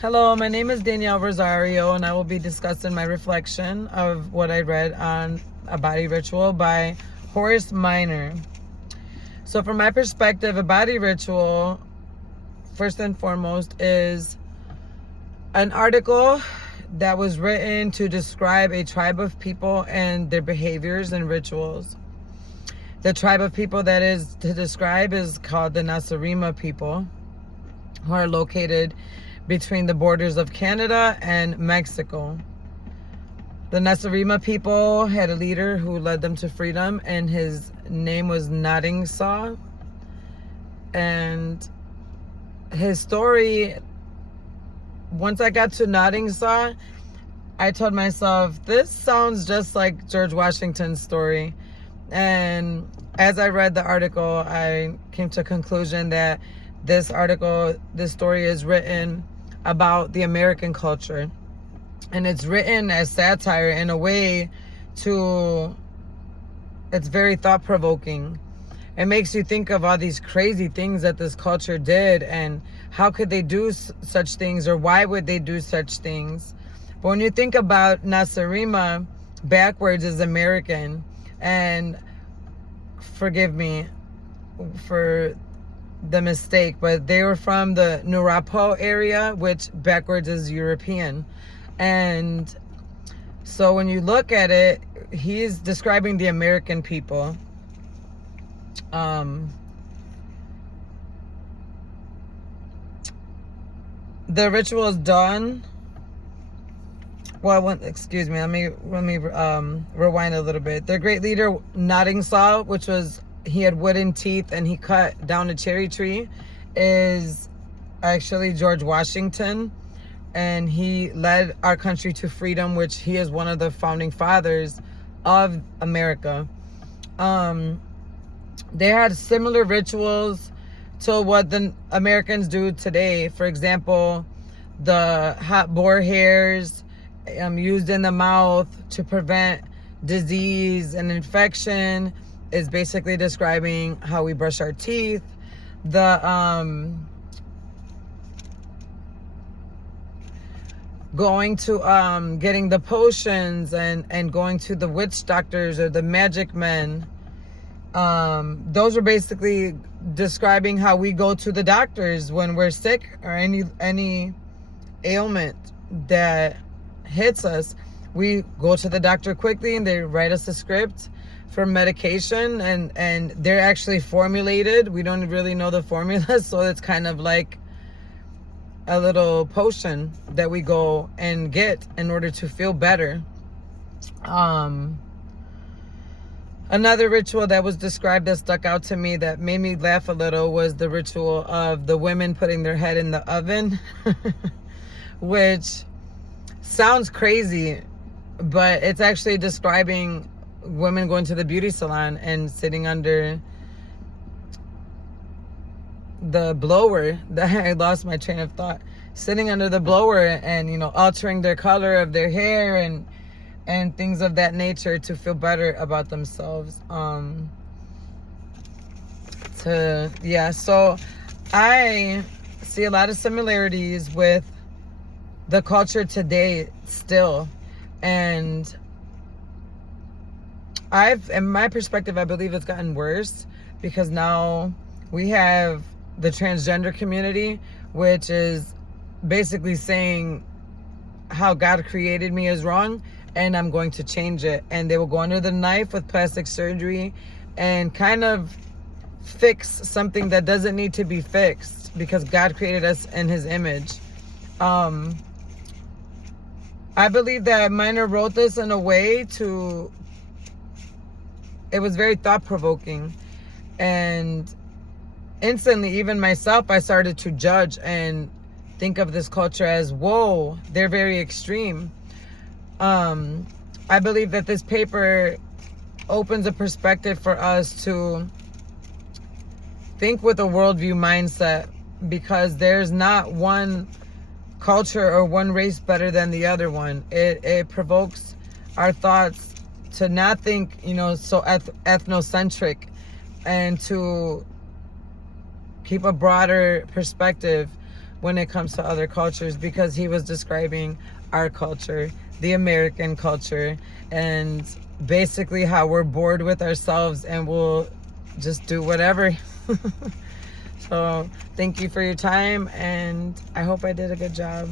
Hello, my name is Danielle Rosario, and I will be discussing my reflection of what I read on A Body Ritual by Horace Minor. So, from my perspective, a body ritual, first and foremost, is an article that was written to describe a tribe of people and their behaviors and rituals. The tribe of people that is to describe is called the Nacirema people, who are located between the borders of Canada and Mexico. The Nacirema people had a leader who led them to freedom, and his name was Nacirema. And his story, once I got to Nacirema, I told myself, this sounds just like George Washington's story. And as I read the article, I came to a conclusion that this story is written about the American culture. And it's written as satire in a way it's very thought-provoking. It makes you think of all these crazy things that this culture did, and how could they do such things, or why would they do such things? But when you think about Nacirema, backwards is American, and forgive me for the mistake, but they were from the Nurapo area, which backwards is European. And so when you look at it, he's describing the American people. The ritual is done. Well, excuse me. Let me rewind a little bit. The great leader Nacirema, which was, he had wooden teeth and he cut down a cherry tree, is actually George Washington, and he led our country to freedom, which he is one of the founding fathers of America. They had similar rituals to what the Americans do today. For example, the hot boar hairs used in the mouth to prevent disease and infection is basically describing how we brush our teeth. The going to getting the potions and going to the witch doctors or the magic men, those are basically describing how we go to the doctors when we're sick or any ailment that hits us. We go to the doctor quickly and they write us a script for medication, and they're actually formulated. We don't really know the formula, so it's kind of like a little potion that we go and get in order to feel better. Another ritual that was described that stuck out to me that made me laugh a little was the ritual of the women putting their head in the oven, which sounds crazy, but it's actually describing women going to the beauty salon and sitting under the blower. I lost my train of thought. Sitting under the blower and, altering their color of their hair and things of that nature to feel better about themselves. So I see a lot of similarities with the culture today still. And in my perspective, I believe it's gotten worse, because now we have the transgender community, which is basically saying how God created me is wrong, and I'm going to change it. And they will go under the knife with plastic surgery and kind of fix something that doesn't need to be fixed, because God created us in his image. I believe that Minor wrote this in a way it was very thought-provoking, and instantly, even myself, I started to judge and think of this culture as, whoa, they're very extreme. I believe that this paper opens a perspective for us to think with a worldview mindset, because there's not one culture or one race better than the other one. It provokes our thoughts to not think, so ethnocentric, and to keep a broader perspective. when it comes to other cultures, because he was describing our culture, the American culture, and basically how we're bored with ourselves and we'll just do whatever. So thank you for your time, and I hope I did a good job.